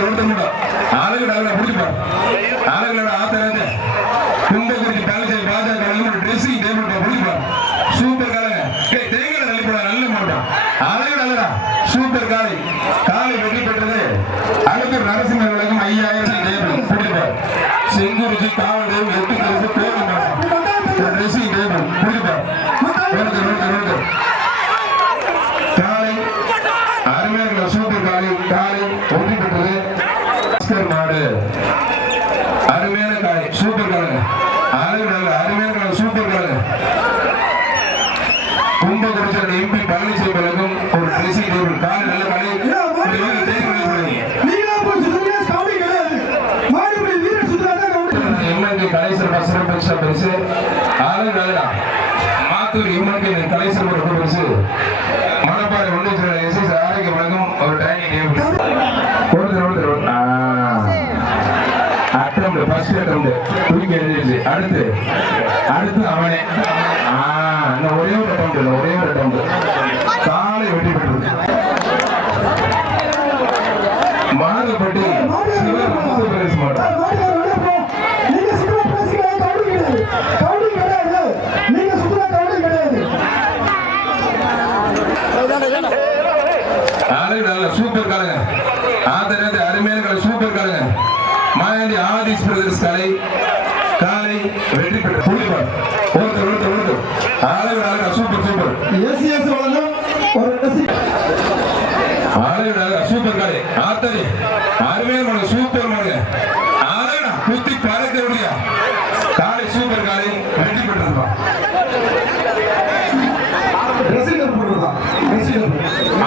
ஒருத்தர் மட்டும் ஆளுக்கு டாக்டர் பிடிச்சிப்பா ஆளுங்களோட ஆத்தரத்தை கும்பகுறிச்சி பாலிச்சேரி பாஜக ட்ரெஸ்ஸிங் டேபிள் பிடிச்சிப்பா சூப்பர் காலைங்க தேங்காய் தள்ளிப்பட நல்ல மாட்டோம் ஆளுக்கு நல்லதா சூப்பர் காலை காலை வெற்றி பெற்றது அழுத்தூர் நரசிம்மர் விளக்கம் 5000 டேபிள் பிடிச்சிப்பா செங்குறிச்சி காவல் டேபிள் 8 கருப்பு பேர் மாட்டோம் ட்ரெஸ்ஸிங் டேபிள் பிடிச்சிப்பா காலை அருமையாக சூப்பர் காலை காலை வெற்றி பெற்றது மாடு அருமையான காலை சூப்பர் காலை அருமையான சூப்பர் காலை கும்பகுறிச்சி எம்பி பழனிசாமி வழங்கும் ஒரு ட்ரெஸ்ஸிங் டேபிள் காலை நல்ல காலை சிறப்பு பரிசு மாத்தூர் இம்மனுக்கு கலை சிறப்பு பரிசு மணப்பாறை ஒன்றிய எஸ்எஸ் ஆரோக்கிய வழங்கும் ஒரு டைனிங் டேபிள் அடுத்து அவனே ஒரே ஒரு அட்டம் காலை வெட்டி பெற்றது மாதப்பட்டி பரிசு மாட்டோம் சூப்பர் காலங்க ஆதரவு அருமையான சூப்பர் காலங்க மாயாண்டி ஆதிஸ் பிரதர்ஸ் காலை காலை வெற்றி பெற்ற புலிபார் ஒருத்தர் ஆளுநர் சூப்பர் சூப்பர் எஸ்எஸ் வழங்கும் ஒரு ஆளுநர் சூப்பர் காலை ஆத்தரி அருமையான சூப்பர் மனுங்க ஆளுநர் குத்தி பறக்க முடியா காலை சூப்பர் காலை வெற்றி பெற்றதுப்பா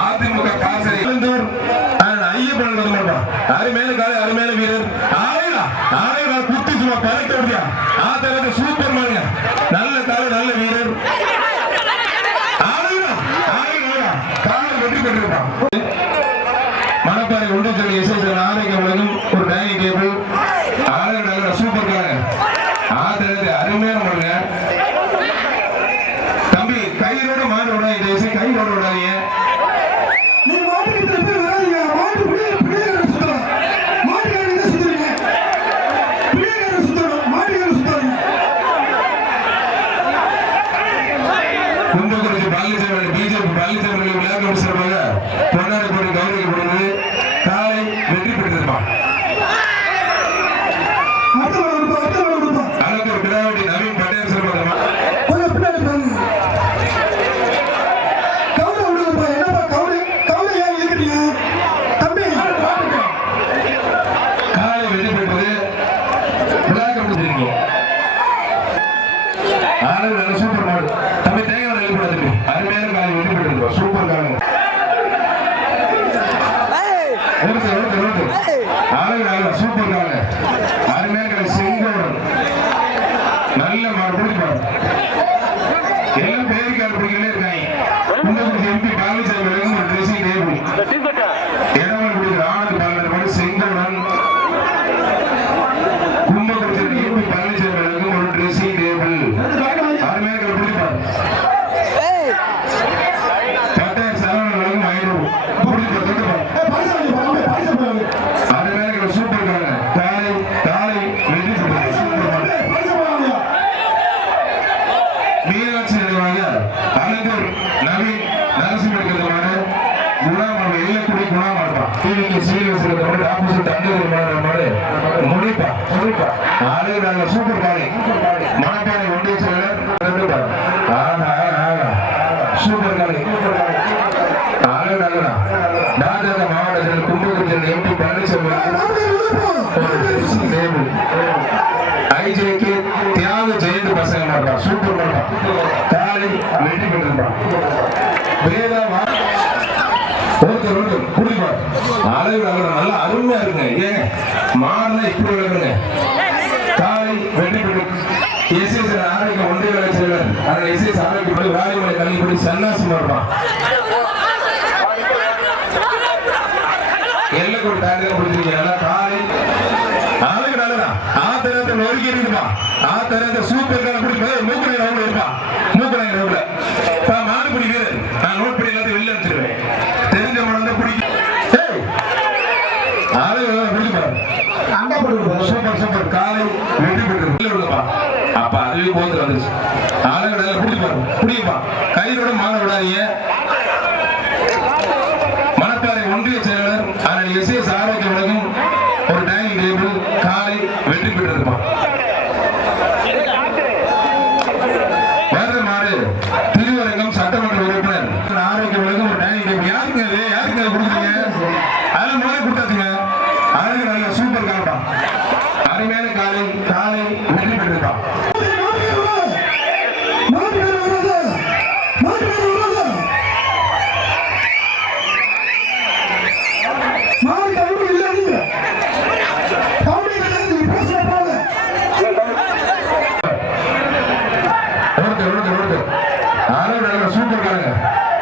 அதிமுக காசரை ஐயப்பன் அருமையான காலை அருமையான வீரர் குத்தி சும்மா பறக்க முடியா ஆத்தரத்தை சூப்பர் மானுங்க நல்ல காலை நல்ல வீரர் காலை வெற்றி பெற்றிருப்பான் மணப்பாறை ஒன்றிய ஆரோக்கிய வழங்கும் ஒரு டைனிங் டேபிள் நல்ல சூப்பர் காலை ஆத்தரத்தை அருமையான மானுங்க தம்பி கையோட மாடு விடாதீங்க கையோட விடாதீங்க கும்பகுறிச்சி பழனிசாமி பிஜேபி பழனிசாமி விளையாட்டு சிறப்பாக கொண்டாடி போட்டு கௌரவிக்கப்படுவது காலை வெற்றி பெற்றிருப்பான் அலத்தூர் கிடாவட்டி நவீன் பட்டேல் சிறப்பாக சூப்பர் மாடு தம்பி தேங்காய் நெல் கூட தம்பி அருமையான காலை வெற்றி பெற்றிருக்கோம் சூப்பர் காலம் சூப்பர் கால அருமையான காலை செங்கோடன் நல்ல மாடு பிடிப்பாரு எல்லாம் பேருக்கால் பிடிக்கலே இருக்காங்க கும்பகுறிச்சி எம்பி பழனிசாமி ஒரு ட்ரெஸ்ஸிங் டேபிள் இடமல் பிடிக்கிற ஆனந்த் பாலர் மாதிரி செங்கோடன் கும்பகுறிச்சி எம்பி பழனிசாமி ஒரு ட்ரெஸ்ஸிங் டேபிள் சூப்பர் காலை மணப்பாறை ஒன்றிய செயலர் சூப்பர் காலை ராஜாங்க மாவட்டத்தில் கும்பகுறிச்சி எம்பி பழனிசாமி ஐஜேகே தியாக ஜெயந்தி பசங்க மாட்டான் சூப்பர் மாட்டான் காலை வெற்றி பெற்றிருப்பான் ஒருத்தர் குடிப்பார் அளவு நல்லா அருமையா இருக்குங்க ஏங்க மாடுனா இப்படி விளக்குங்க காலை வெற்றி பெற்று எஸ்எஸ் ஆரோக்கிய ஒன்றிய செயலர் அதனால எஸ்எஸ் ஆரோக்கிய வாலிமலை கல்விப்படி சன்னாசி மாடுறான் எல்லைக்கூட தாண்டி பிடிச்சிருக்கீங்க காலை அளவு நல்லதா ஆத்திரத்தை நொறுக்கி இருக்குப்பா ஆத்திரத்தை சூப்பர் காலை பிடிப்பது மூக்கணை ரவுண்ட் இருப்பா மூக்கணை ரவுண்ட்ல மாடுபிடி வீரர் நான் நோட் பண்ணி எல்லாத்தையும் வெளில வச்சிருவேன் தெரிஞ்ச மனம் தான் பிடிக்கும் ஆளுங்க பிடிப்பாரு சூப்பர் சூப்பர் காலை வெற்றி பெற்று அப்ப அதுவே கோத்து வந்துருச்சு ஆளுங்க பிடிப்பாரு பிடிப்பா கையோட மாற விடாதீங்க மணப்பாறை ஒன்றிய செயலர் ஆனால் எஸ்எஸ் ஆரோக்கிய உலகம் ஒரு டைனிங் டேபிள் காலை வெற்றி பெற்றிருப்பான் மாடு திருவரங்கம் சட்டமன்ற உறுப்பினர் ஆரோக்கிய உலகம் ஒரு டைனிங் டேபிள் யாருங்க அது கொடுக்குறீங்க அதெல்லாம் முதல்ல கொடுத்தாச்சுங்க அதுக்கு நல்ல சூப்பர் காலப்பா அருமையான காலை காலை வெற்றி பெற்றிருப்பான்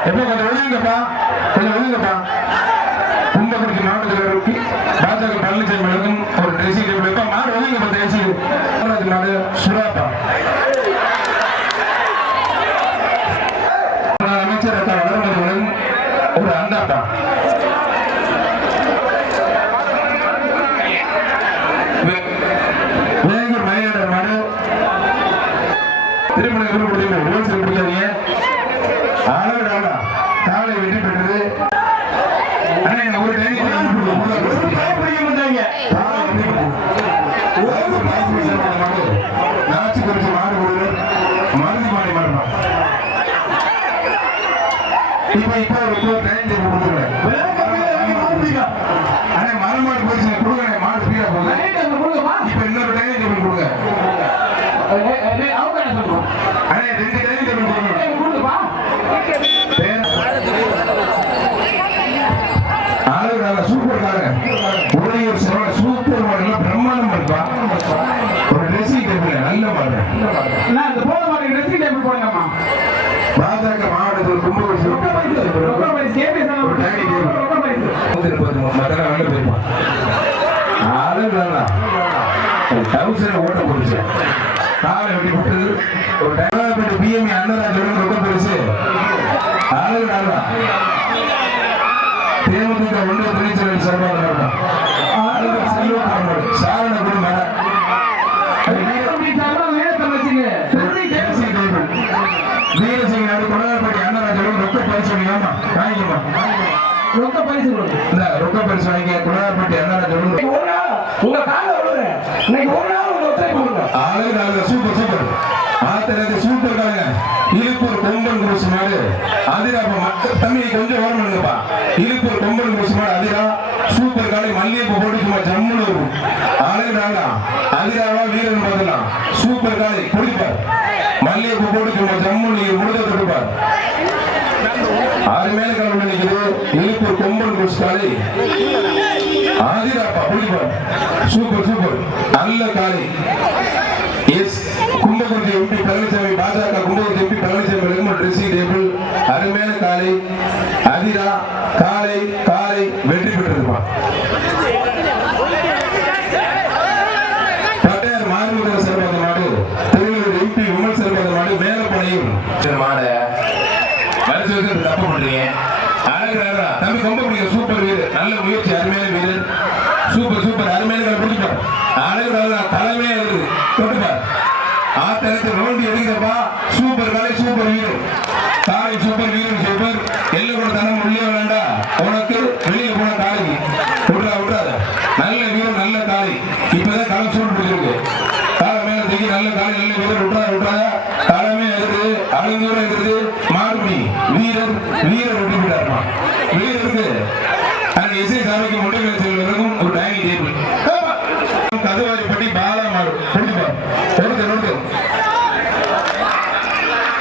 எப்போ கொஞ்சம் ஒழுங்குங்கப்பா கும்பகுறிச்சி மாவட்டத்தில் பாஜக பழனிசாமி மேலும் ஒரு ட்ரெஸ்ஸிங் டேபிள் எப்போ மாடு ஒழுங்குப்பா தேசி மாடு சுறாப்பா அமைச்சர் வளர்மதி ஒரு அண்டாப்பா வேங்கூர் மயிலாடுதுறை மாடு திருமணம் விரும்புகிறீங்க ஹோல்சேல் பிடிக்காதீங்க அளவிடாடா காலை வெற்றி பெற்றது ஒரு நாச்சி குறிச்சி மாடு மருதி மாடி மாடுமா இப்ப ஒரு டைம் டேபிள் கொடுத்துருக்கேன் ஆனா மரமாடு போயிடுச்சு கொடுங்க மாடு ஸ்பீடா போகுது இப்ப இன்னொரு டைம் டேபிள் கொடுங்க ஆனா 2 டைம் டேபிள் கொடுங்க சூப்பர் காரங்க சூப்பர் மாடல் பிரம்மாண்டம் இருப்பா ஒரு ட்ரெஸ்ஸிங் டேபிள் நல்ல மாடல் பாஜக மாவட்டத்தில் கும்பகோணம் ஓட்ட போச்சு காலை வெட்டி விட்டது ஒரு பிஎம்இ அண்ணராஜ் ரொம்ப பெருசு அழகு நல்லா தேமுதிக ஒன்றிய துணைச்செயலர் சார்பாக சாரண குடும்ப வீரசிங் கொடகாப்பட்டி அண்ணராஜோட ரொக்க பரிசு வாங்கிக்கமா ரொக்க பரிசு இந்த ரொக்க பரிசு வாங்கி கொடகாப்பட்டி அண்ணராஜோட அழகு சூப்பர் சூப்பர் ஆத்திரத்தை சூப்பர் காங்க இழுப்பூர் கொம்பன் குருசு மாடு அதிரா தம்பி கொஞ்சம் ஓரம் பண்ணுங்கப்பா இழுப்பூர் கொம்பன் குருசு மாடு அதிரா சூப்பர் காலை மல்லிகைப்பூ போட்டு சும்மா ஜம்முன்னு இருக்கும் அழகுறாங்க அதிராவா வீரன் பார்க்கலாம் சூப்பர் காலை குடிப்பார் மல்லிகைப்பூ போட்டு சும்மா ஜம்முன்னு நீங்க முழுத கொடுப்பார் அருமையான கிழமை நிற்குது இழுப்பூர் கொம்பன் குருசு காலை அதிராப்பா குடிப்பார் சூப்பர் சூப்பர் நல்ல காலை எஸ் கும்பகுருதி எம்பி பழனிசாமி பாஜக கும்பகுருதி எம்பி பழனிசாமி ட்ரெஸ்ஸிங் டேபிள் அருமையான காலை அதிரா காலை காலை வெற்றி பெற்றிருப்பான் பட்டையார் மாறுமுக சிறப்பாத மாடு திருவள்ளூர் எம்பி விமல் சிறப்பாத மாடு மேலப்பனையும் மாடை வரிசை தப்பு பண்றீங்க அழகுறாரா தம்பி கும்பகுருதி சூப்பர் வீரர் நல்ல முயற்சி அருமையான வீரர் சூப்பர் சூப்பர் அருமையான பிடிப்பார் அழகுறாரா தலைமையா இருக்குது தொட்டுப்பார் ஆத்திரத்தை நோண்டி எடுக்கிறப்பா சூப்பர் காலை சூப்பர் வீரர் காலை சூப்பர் வீரர் சூப்பர் எல்லோட தனம் உள்ளே வேண்டா உனக்கு வெளியில போன காலைக்கு விடாத நல்ல வீரர் நல்ல காலை இப்பதான் களம் சூடு பிடிச்சிருக்கு காலை மேல தூக்கி நல்ல காலை நல்ல வீரர் விட்டாத காலமே இருக்குது அழுந்தூரம் இருக்குது மாறுபடி வீரர் வீரர் விட்டு விட்டாருமா வீரருக்கு அந்த இசை சாமிக்கு முட்டைகளை செல்வதற்கும் ஒரு டைனிங் டேபிள் கதுவாரிப்பட்டி பாலா மாடு பிடிப்பார் ஒருத்தர்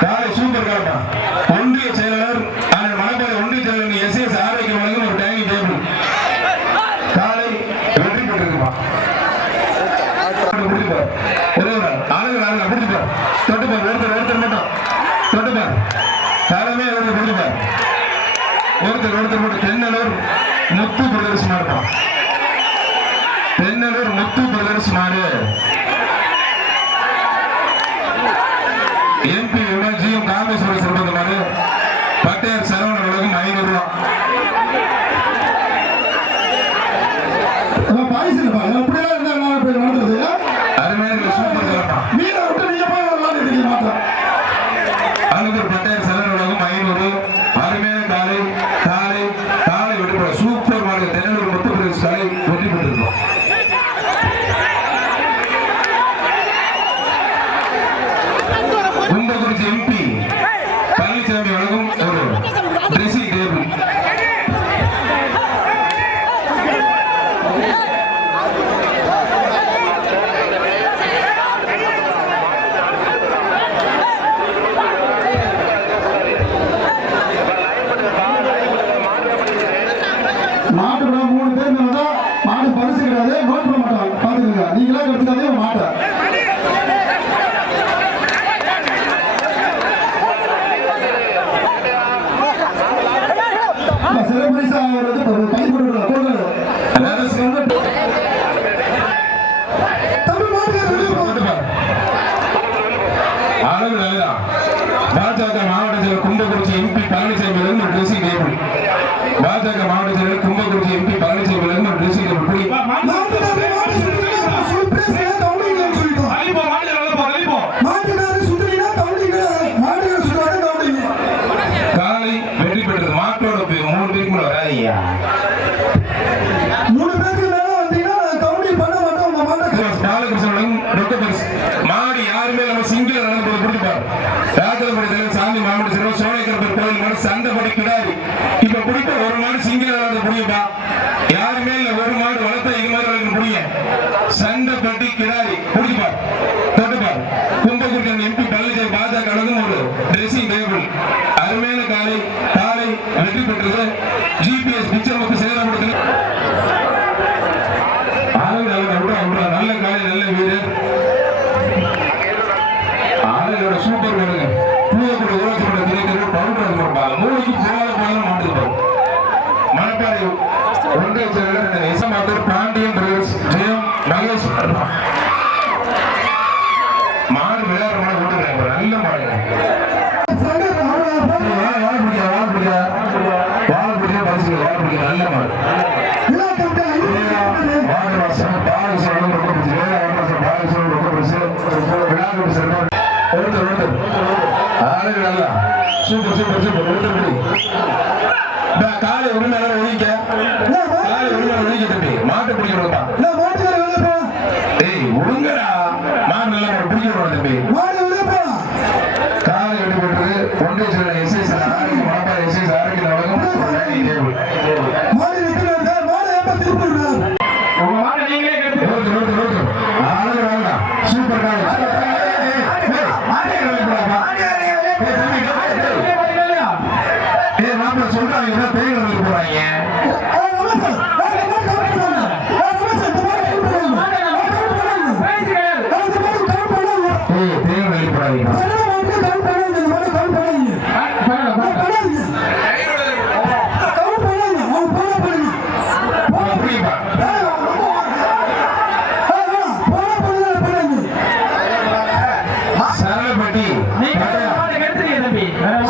காலை சூப்பர் காலப்பா ஒன்றிய செயலாளர் மணப்பாறை ஒன்றிய செயலாளர் எஸ்எஸ் ஆரோக்கிய வழங்கும் ஒரு டைனிங் டேபிள் காலை வெற்றி பெற்றிருக்குப்பா ஆளுங்க பிடிச்சிப்பார் தொட்டுப்பார் ஒருத்தர் மட்டும் தொட்டுப்பார் காலமே பிடிச்சிப்பார் ஒருத்தர் மட்டும் தென்னலூர் முத்து பிரதர்ஸ் மாடுப்பான் தென்னலூர் முத்து பிரதர்ஸ் மாடு எம்பி விமல்ஜியும் காமேஸ்வர சிறந்த மாடு பட்டையார் சரவண உலகம் 500 ரூபாய் வயசு இல்லப்பா எப்படியெல்லாம் இருந்தா என்ன போய் நடந்தது அருமையான சூப்பர் காலப்பா மீனை விட்டு நீங்க போய் வரலாம் தெரிய மாட்டேன் அதுக்கு ஒரு 10,000 செலவு உலகம் 500 அருமையான காலை காலை காலை வெற்றி சூப்பர் மாடு தென்னூர் முத்துப்பிரதேச காலை வெற்றி பெற்றிருக்கோம். கும்பகுறிச்சி எம்பி பழனிசாமி வழங்கும் ஒரு ட்ரெஸ்ஸிங் டேபிள். மாட்டு 3 பேர் மேலதான் மாடு பரிசு கிடையாது நோட் பண்ண மாட்டாங்க பாத்துக்கோங்க நீங்களா எடுத்துக்காதே மாட்டை சிறை பரிசா கை கொடுக்குறது அளவு நல்லதான். பாஜக மாவட்ட செயலர் கும்பகுறிச்சி எம்பி பழனிசாமி ஒரு ட்ரெஸ்ஸிங் டேபிள். பாஜக மாவட்ட செயலர் கும்பகுறிச்சி எம்பி பழனிசாமி ஒரு ட்ரெஸ்ஸிங் டேபிள். காலை வெற்றி பெற்றது. மாட்டோட 3 பேருக்கு மேல வராதீங்க. 3 பேருக்கு மேல வந்தீங்கன்னா கவுண்டி பண்ண மாட்டோம் உங்க மாட்டை பாலகிருஷ்ணன் ரொக்க பரிசு. மாடு யாருமே நம்ம சிங்கிள் நடந்து கொடுத்துப்பாரு. ராஜபடி தலைவர் சாமி மாவட்ட செயலர் சோழக்கருப்பர் கோயில் மாடு சண்டைப்படி கிடாரி. இப்ப பிடிப்ப ஒரு மாடு சிங்கிள் நடந்து புரியுப்பா. யாருமே இல்ல ஒரு மாடு வளர்த்த இது மாதிரி வளர்க்க முடிய சண்டைப்பட்டி கிடாரி புடிச்சுப்பார் தொட்டுப்பார். கும்பகுறிச்சி எம்பி பழனிசாமி பாஜக அழகும் ஒரு ட்ரெஸ்ஸிங் டேபிள். அருமையான காலை காலை வெற்றி பெற்றது. ஜிபிஎஸ் பிச்சமுக்கு சேதப்படுத்தல் நல்ல காலை நல்ல வீரர் ஆளுகளோட சூப்பர் வருங்க. பூவக்கூட ஊராட்சி மன்ற திரைக்கிறது பவுண்டர் கொடுப்பாங்க. மூளைக்கு போகாத போகாத மாட்டுப்பாங்க. மணப்பாறை ஒன்றிய செயலர் இசமாத்தூர் பாண்டியன் பிரதேஷ் ஜெயம் நகேஷ் மாடு விளையாடுற மாடு போட்டுக்கிறாங்க. நல்ல மாடுங்க. நல்ல மாடு சூப்பர் சூப்பர் சூப்பர். காலை ஒரு நேரம் ஒழிக்க காலை ஒரு நேரம் ஒழிக்க தம்பி மாட்டை பிடிக்கணும்ப்பா. ஏய் ஒழுங்கடா மாடு நல்ல மாடு பிடிக்கணும் தம்பி. காலை வெட்டி போட்டுருக்கு. ஒன்றிய செயலர் எஸ்எஸ் மணப்பாறை எஸ்எஸ் ஆரோக்கிய வழங்கும் உங்க மாட்டை நீங்களே சூப்பர் காலை சொல்றாங்க பேய்களுக்கு போறாங்க.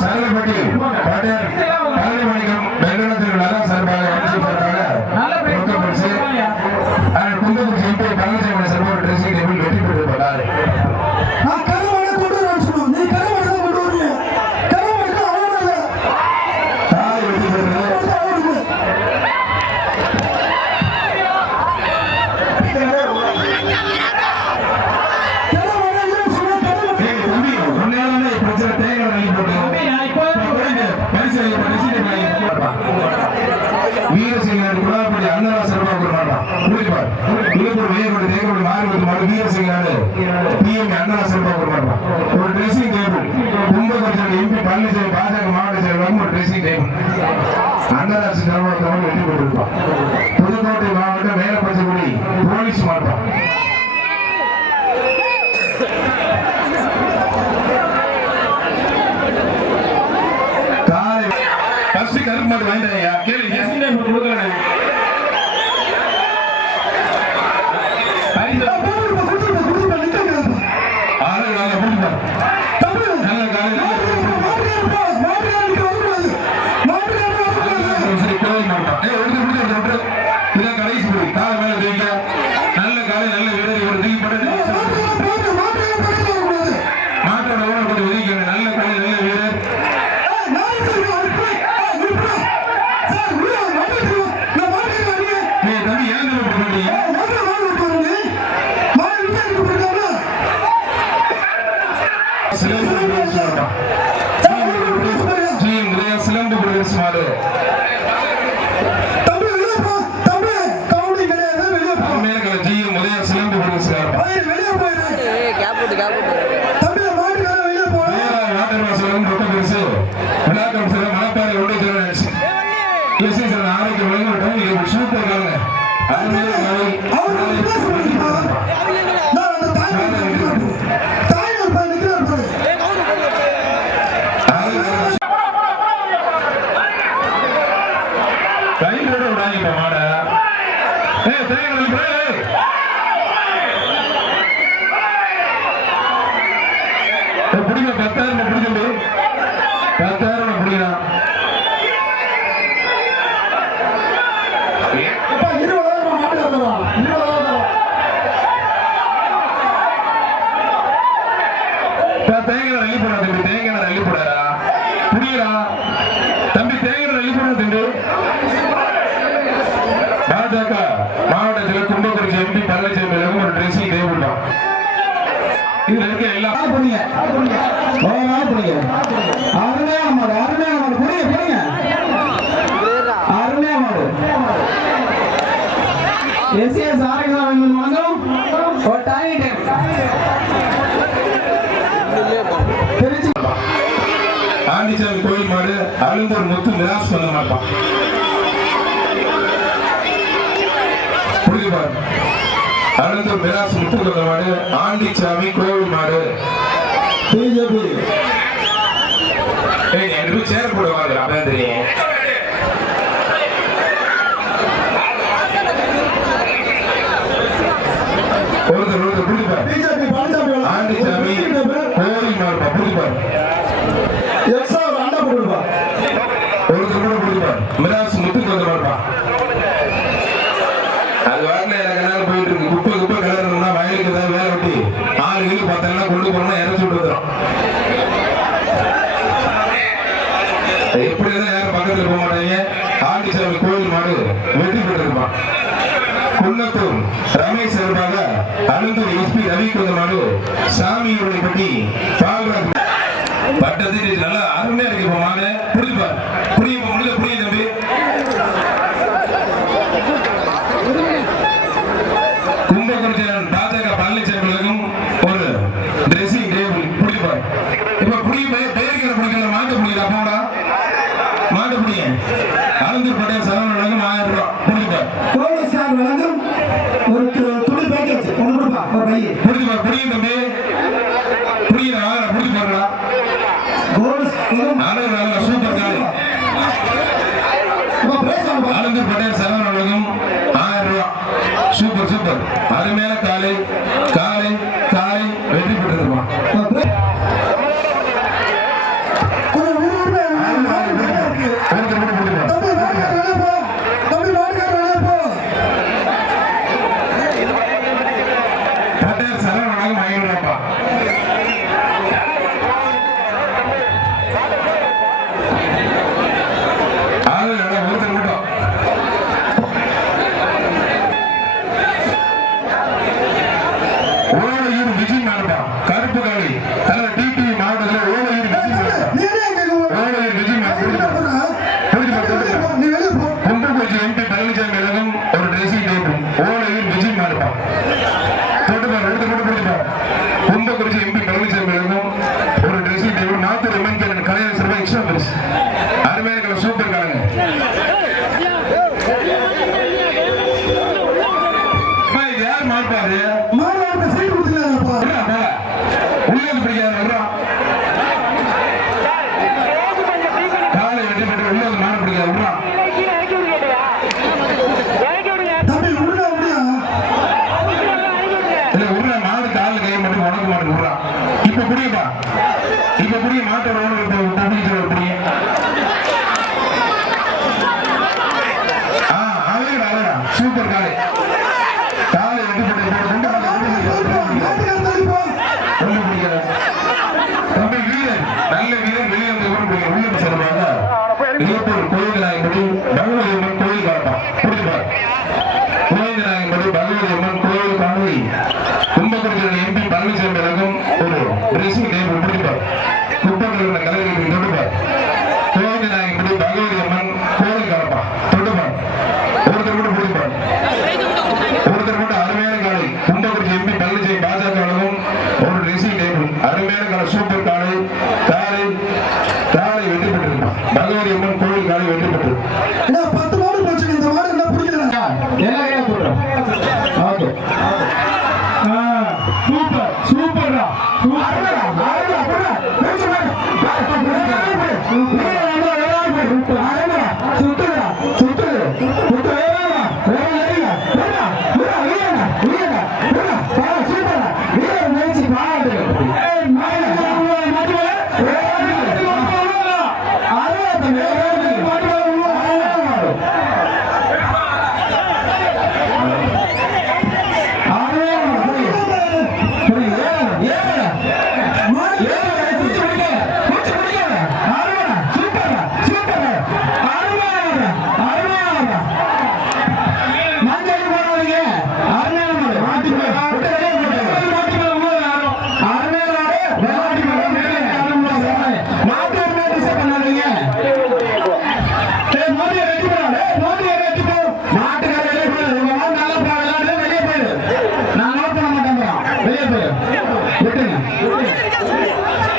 சரளப்பட்டி வீரசிங்கர் குடாபடி அண்ணா சிறப்பாக கொடுப்பாங்க. இழுப்பூர் வேகோடு தேகோடு மாறுவது மாடு வீரசிங்கர் பிஎம் அண்ணா சிறப்பாக கொடுப்பாங்க. ஒரு ட்ரெஸ்ஸிங் டேபிள். கும்பகுறிச்சி எம்பி பழனிசாமி பாஜக மாவட்ட செயலர் ஒரு ட்ரெஸ்ஸிங் டேபிள். அண்ணராசு சிறப்பாக வெற்றி பெற்றிருப்பான். புதுக்கோட்டை மாவட்டம் மேலப்பச்சகுடி போலீஸ் மாவட்டம். கருப்பு மாட்டு வாங்கிட்டாங்க. கேள்வி கொடுக்கல. கடைசி காலை மேல அருமையான காலை. அவர் பேச முடியுமா? நான் அந்த தாய் ஒரு பையன் நிற்கிறார் பாரு. கையோட விடாதீங்க மாட. தேங்காய் பிடிக்க 10,000 பிடிச்சது 10,000 பிடிக்கிறான். 20,000 மாட்டு தருவான். 20,000 தேங்காய் அள்ளி போடா தம்பி, தேங்காய் அள்ளி போடாரா புரியலா தம்பி, தேங்காய் அள்ளி போடா தம்பி. பாஜக மாவட்டத்தில் கும்பகோணம் எம்பி பழனிசாமி ஒரு ட்ரெஸ்ஸிங் டேபிள் தான். இதுல இருக்க எல்லாம் புரியுங்க. புரியுங்க. அருமையான மாடு, அருமையான மாடு. புரியுங்க. அருமையான மாடு. எஸ்எஸ் ஆரோக்கியம் மங்கம் ஒரு டைம் திருச்சி ஆண்டிச்சாமி கோயில் மாடு அழுந்தூர் முத்து நிராஸ் பண்ண மாட்டான். புரியுது பாரு, அழுந்தூர் நிராஸ் முத்து கொண்ட மாடு ஆண்டிச்சாமி கோயில் மாடு. பிஜேபி எனக்கு சேர் போடுவாங்க அப்பதான் தெரியும். ஒருத்தர் புரிஞ்சு பாரு, பிஜேபி பழனிசாமி ஆண்டிச்சாமி கோயில் மாடுப்பா. புரிஞ்சு பாரு, எக்ஸா ஒரு அண்டா போடுவா. ஒருத்தர் கூட புரிஞ்சு பாரு, மிராஸ் முத்து கொண்ட மாடுப்பா. அது வாட்டில எனக்கு போயிட்டு இருக்கு. குப்பை கிளறணும்னா வயலுக்கு ஏதாவது வேலை வெட்டி 6 கிலோ 10 கொண்டு போனோம்னா இறச்சி விட்டு வந்துடும். எப்படிதான் யாரும் பக்கத்துல போக மாட்டாங்க. ஆண்டிசாமி கோயில் மாடு வெற்றி பெற்றிருப்பான். குன்னத்தூர் ரமேஷ் சார்பாக அழுந்தூர் எஸ்பி ரவி கொண்ட மாடு சாமியோட பட்டி பால்ராஜ் பட்டத்துக்கு நல்லா அருமையா இருக்கு. இப்போ மாடு புரிஞ்சுப்பார், புரியுமா? முடியல புரியுது தம்பி. கும்பகோணம் பாஜக பழனிசாமிகளுக்கும் ஒரு ட்ரெஸ்ஸிங் டேபிள் புரிஞ்சுப்பார். இப்ப புரிய பெயர்கிற பிடிக்கல மாட்டு பிடிக்கல அப்போடா மாட்டு பிடிங்க. அழுந்தூர் பட்டையர் சரவணனுக்கும் 1000 ரூபாய் புரிஞ்சுப்பார். கோவில் சார் வழங்கும் ஒரு துணி பேக்கேஜ் ஒன்று கொடுப்பா ஒரு பையன். புரிஞ்சுப்பார், புரியும் தம்பி. புரியுதா? புரிஞ்சு பாருடா. சூப்பர் காலை. ஆனந்தூர் பட்டேல் சரவணனுக்கும் 1000 ரூபாய். சூப்பர் சூப்பர், அருமையான காலை. காலை காலை வெற்றி பெற்றிருப்பான். பட்டேல் சரவணனுக்கும் 500 ரூபாய். ஓலையூர் விஜய் மாடுப்பா, கருப்பு காளி தலைவர் டிடிவி மாவட்டத்தில் ஓலையூர் விஜய் மாடுப்பா. ஓலையூர் விஜய் கும்பகோணம் எம்பி பழனிசாமி இலகம் ஒரு ட்ரெஸ்ஸிங் டேபிள். ஓலையூர் விஜய் மாடுப்பா. தொட்டுப்பார், கும்பகோணம் எம்பி பழனிசாமி இலகம் ஒரு ட்ரெஸ்ஸிங் டேபிள். நாத்தூர் எம்என்கே கலைஞர் சிறுவா எக்ஸ்ட்ரா பரிசு. அருமையான சூப்பர் காலங்க. இது யார் மாடுப்பாரு? உள்ளது பிடிக்காத காலை வெட்டி பெற்று உள்ளது மாடு பிடிக்காத விடுறா. இல்ல உள்ள மாடு காலில் கை மட்டும் உனக்கு மாட்டு விடுறா. இப்ப புரியுப்பா, இப்ப புரிய மாட்டோட உனக்கு புரிய. அழகா சூப்பர் காலை. காலை வெட்டி பெற்று தம்பி வீரன், நல்ல வீரன் வெளியே உள்ளது சார்பாக இயப்பூர் கோயில்நாயன்படி பகவதி அம்மன் கோயில் காட்டம் புரிஞ்சுப்பார். கோயில்நாயன்படி பகவதி அம்மன் கோயில் காணொலி கும்பகோணம் எம்பி பழனிசாமி ஒரு ட்ரெஸ்ஸிங் டேபிள் புரிஞ்சுப்பார். கும்பகோணம் கலைஞர்கள்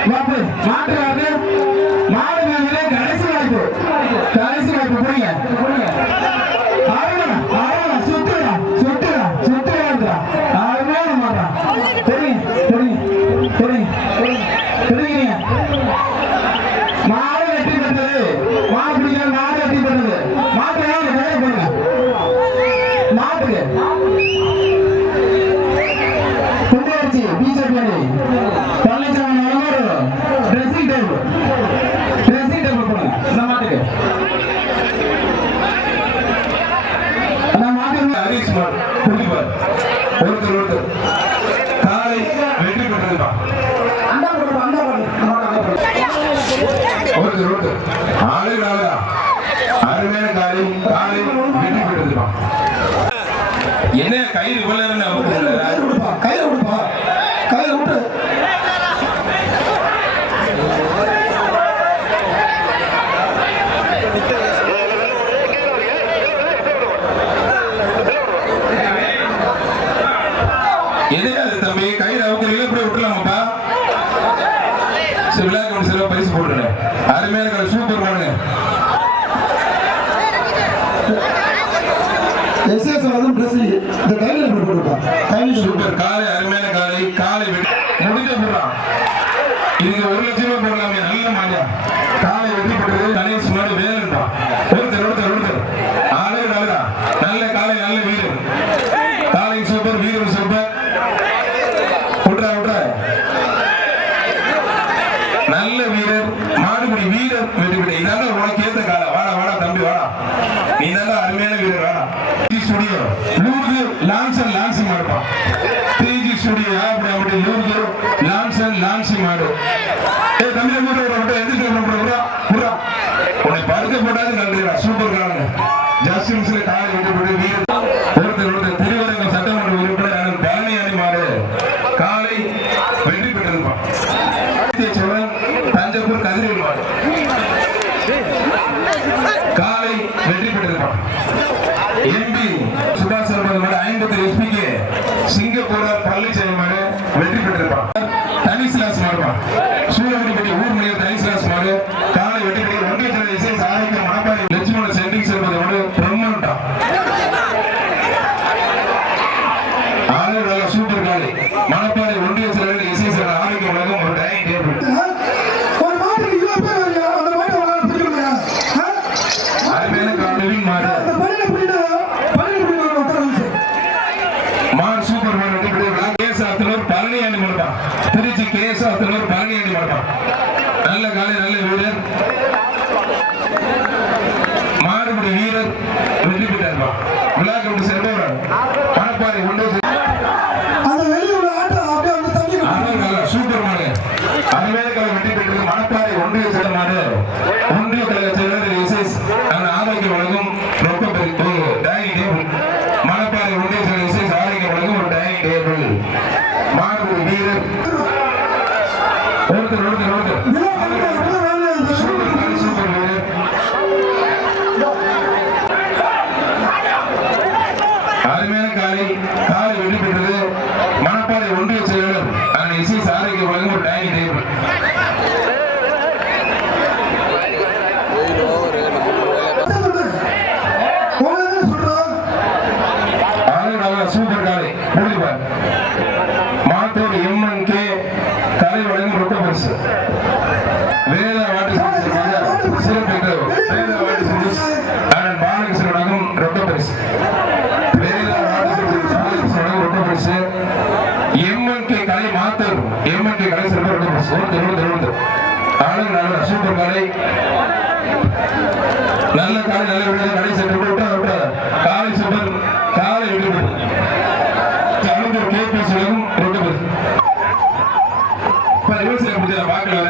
மாட்டு மாட்டுறாரு மாடு மேலே கடைசி வாய்ப்பு புரியுங்க சுத்துறா அருமையான மாட்டா தெரியுங்க மாடு வெட்டி பெற்றது மாடு பிடிக்கிற மாடு வெட்டி பெற்றது மாட்டு வேலை பண்ணுங்க மாட்டுக்கு குண்டாச்சு பிஜேபி பழனிசாமி ஒரு ட்ரெஸ்ஸிங் டேபிள் பண்ணுங்க இந்த மாட்டுக்கு அந்த மாட்டுக்கு ஹரிஷ் மாடு குடிப்பார் ஒருத்தர் காலை வெற்றி பெற்றதுப்பா ஒருத்தர் ஆளுநர் அருமையான காலை வெற்றி பெற்றதுப்பா என்ன கயிறு கையில விடுப்பா கையில விட்டு எதையாது தம்பி கயிறு அவுக்கிறீங்களா இப்படி விட்டுலாமாப்பா சரி விளையாட்டு ஒன்று சில பரிசு போட்டுறேன் அருமையான காலை சூப்பர் பாருங்க எஸ்எஸ் வந்து ட்ரெஸ்ஸிங் இந்த கையில போட்டுப்பா கையில சூப்பர் காலை அருமையான காலை முடிஞ்ச போடுறான் இதுக்கு 1 லட்சம் ரூபாய் போடலாமே நல்ல மாடியா காலை வெற்றி பெற்றது கணேஷ் மாடு வேலைன்றான் ஒருத்தர் ஆளுங்க நல்ல காலை நல்ல வீரர் காலை சூப்பர் வீரர் சூப்பர் விட்ற நல்ல வீரர் மாடுபடி வீரர் வெற்றி பெற்ற இதான உனக்கு ஏத்த காலை வாடா தம்பி வாடா நீ தான் அருமையான வீரர் வாடா ஸ்டுடியோ லூர்து லான்ஸ் மாடுப்பான் 3G ஸ்டுடியோ அப்படி லூர்து லான்ஸ் மாடு தம்பி மட்டும் எதிர்த்து உன்னை பருக்க போட்டாது நன்றிடா சூப்பர் காலங்க ஜஸ்டின்ஸ்ல காலை வெட்டப்பட்டு வீரர் ஒருத்தர் திருவரங்கம் சட்டமன்ற உறுப்பினர் பழனியாண்டி மாடு காலை வெற்றி பெற்றிருப்பான் சோழன் தஞ்சாவூர் கதிரவேல் மாடு காலை வெற்றி பெற்றிருப்பான் எம்பி சுபாஷ் சர்மா மாடு 50 எஸ்பிக்கு சிங்கப்பூர் பழனிசாமி மாடு வெற்றி பெற்றிருப்பான் தனிசிலாஸ் மாடுப்பான் சூழகுடிப்பட்டி ஊர் மணியர் தனிசிலாஸ் மாடு காலை வெற்றி பெற்று ஒன்றிய தலைவர் இசை சாதிக்க மணப்பாறை லட்சுமண சென்டிங் செல்வது மாடு பிரம்மன்ட்டான் ஆளுநர் சூப்பர் காலை மணப்பாறை ஒன்றிய தலைவர் இசை சார் ஆரோக்கிய உலகம் ஒரு டைனிங் டேபிள் அருமையான காலையின் மாடு மாடு சூப்பர் மாடு வெற்றி பெற்று கேஸ் அத்தனூர் பழனியாண்டி மாடுப்பான் திருச்சி கேஸ் அத்தனூர் பழனியாண்டி மாடுப்பான் நல்ல காலை நல்ல வீரர் மாடுபடி வீரர் வெற்றி பெற்றார்ப்பான் விழாக்கு செல்பவர் மணப்பாறை ஒன்றிய சூப்பர் மாடு அருமையான வெற்றி பெற்றது மணப்பாறை ஒன்றிய செயலமாடு ஒன்றிய கழக செயலர் எஸ்எஸ் ஆரோக்கிய வழங்கும் ரொக்க டைனிங் டேபிள் மணப்பாறை ஒன்றிய செயலர் எஸ்எஸ் ஆரோக்கிய வழங்கும் ஒரு டைனிங் டேபிள் மாடு வீரர் ஒருத்தர் சூப்பர் வீரர் அருமையான காலை வெற்றி பெற்றது மணப்பாறை ஒன்றிய செயலர் எஸ்எஸ் ஆரோக்கிய வழங்கும் ஒரு டைனிங் டேபிள் சூப்பர் காலை முடிப்பார் மாத்தோடு MNK கலை வழங்கும் ரொக்க பரிசு வேத வாட்டு சிறப்பு வேத வாட்டு அண்ணன் பாலகிருஷ்ணன் வழங்கும் ரொக்க பரிசு வேத வாட்டு வழங்கும் ரொக்க பரிசு MNK கலை மாத்தோடு MNK கலை சிறப்பு ரொக்க பரிசு ஆளுங்க நல்ல சூப்பர் காலை நல்ல காலை நல்ல விட கடை சென்று விட்டா காலை சூப்பர் காலை விடுபட்டு அனுந்தூர் KPS உலகம் ரொக்க பரிசு ரிவர்ஸ் பார்க்கல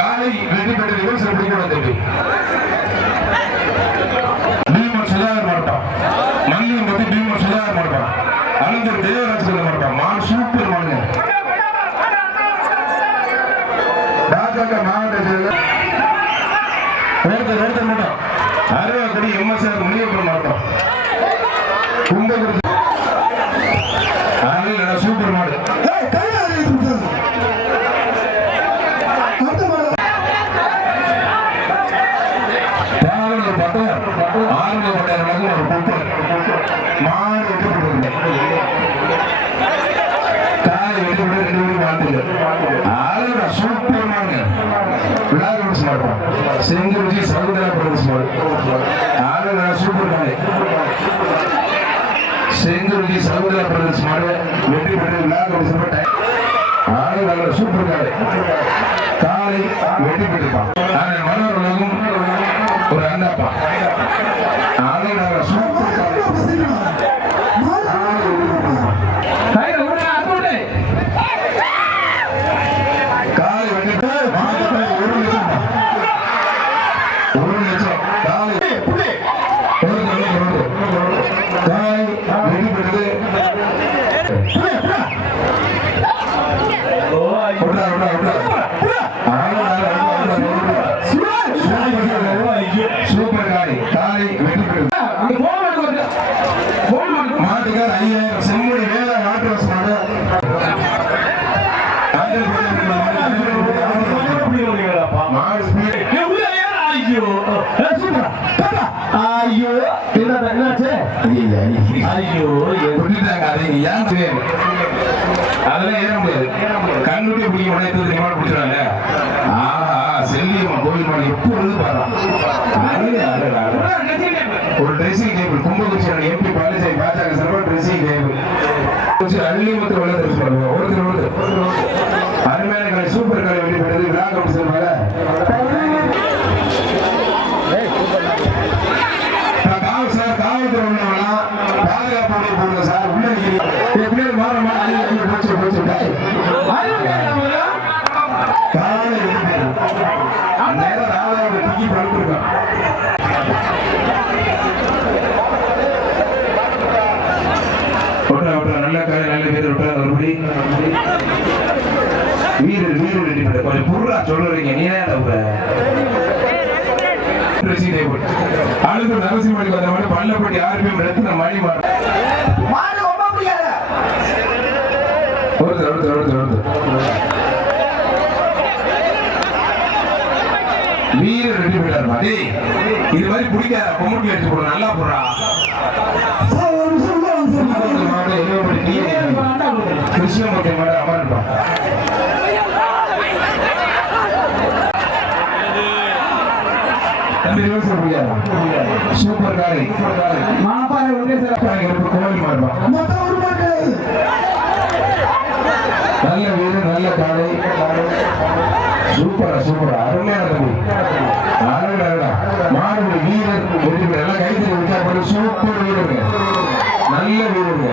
காலை வெற்றி பெற்ற ரிவர்ஸ் பிடிக்கூட தம்பி பீமன் சுதாகர் மாட்டான் மல்லியம் பத்தி பீமன் சுதாகர் மாட்டான் அனுந்தூர் தேவராஜ் சொல்ல மாட்டான் மான் சூப்பர் மானுங்க பாஜக மாவட்ட செயலர் ஒருத்தர் மட்டும் 60 MS மாடு வெட்டி போடுங்க காலை வெட்டி போட்டு 2 பேரும் வாழ்த்துங்க ஆளுடா சூப்பர்மாங்க விழாக்கள் ஸ்மார்ட் செங்கல் சகோதரா பிரதேச ஸ்மார்ட் ஆளுடா சூப்பர் காலை செங்கல் சகோதரா பிரதேச ஸ்மார்ட் வெற்றி பெற்று விழாக்கள் ஸ்மார்ட் ஆளுநர் சூப்பர் காலை வெற்றி பெற்றிருப்பான் மனோரகம் ஒரு அண்டாப்பா ஆளுநர் சூப்பர் காலை வெற்றி 1 லட்சம் காலை வெற்றி பெற்றது சூப்பர் காலை காலை வெற்றி பெற்றது மாட்டுக்கார் 5000 செம்மொழி வேத நாட்டுவாசமாக மாடு ஐயோ என்னாச்சு ஐயோ அதெல்லாம் ஏற முடியாது கண்ணுட்டி பிடிக்க உடையது நிமாடு பிடிச்சாங்க ஆஹா செல்லியம்மா கோவில் மாடு எப்போ வந்து பாரு ஒரு ட்ரெஸ்ஸிங் டேபிள் கும்பகோணம் எம்பி பாலிசாய் பாஜக சர்வ ட்ரெஸ்ஸிங் டேபிள் அள்ளி மொத்த வெள்ள தெரிஞ்சு பாருங்க ஒருத்தர் அருமையான கலை சூப்பர் கலை வெட்டி போடுறது விழா கமிட்டி சொல்லுவாங்க காவல்துறை பாதுகாப்பு போடுங்க சார் உள்ள மாறமா போச்சு நல்ல காலை நல்ல பேர் விட்டார் மறுபடி வீரர் வீரர் கொஞ்சம் புறா சொல்றீங்க நீ அழுது நரசிம்மடி வந்த மட்டும் பள்ளப்பட்டி RPM எடுத்து மணி வீரர் ரெடி போயிட்டாருமா டேய் இது மாதிரி பிடிக்காத பொம்முட்டி அடிச்சு போட நல்லா போடுறா கிருஷ்ணமூர்த்தி மாடு அமர்ப்பான் சூப்பர் காலை கோவில் மாறுபான் நல்ல வீடு நல்ல காலை சூப்பரா அருமையான தம்பி மாடு வீரர் எல்லாம் கைது சூப்பர் வீரருங்க நல்ல வீரருங்க